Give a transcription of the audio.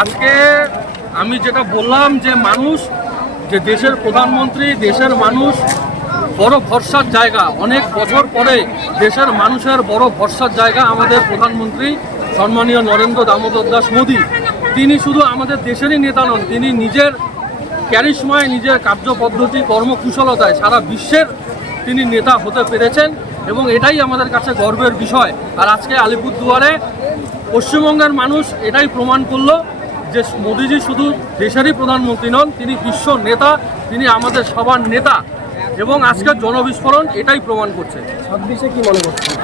আজকে আমি যেটা বললাম যে মানুষ, যে দেশের প্রধানমন্ত্রী, দেশের মানুষ বড় ভরসার জায়গা, অনেক বছর পরে দেশের মানুষের বড় ভরসার জায়গা আমাদের প্রধানমন্ত্রী সম্মানীয় নরেন্দ্র দামোদর দাস মোদী। তিনি শুধু আমাদের দেশেরই নেতা নন, তিনি নিজের ক্যারিশমায়, নিজের কার্যপদ্ধতি, কর্মকুশলতায় সারা বিশ্বের তিনি নেতা হতে পেরেছেন এবং এটাই আমাদের কাছে গর্বের বিষয়। আর আজকে আলিপুরদুয়ারে পশ্চিমবঙ্গের মানুষ এটাই প্রমাণ করলো যে মোদিজি শুধু দেশেরই প্রধানমন্ত্রী নন, তিনি বিশ্ব নেতা, তিনি আমাদের সবার নেতা এবং আজকের জনবিস্ফোরণ এটাই প্রমাণ করছে। 26-এ কি মনে করছেন?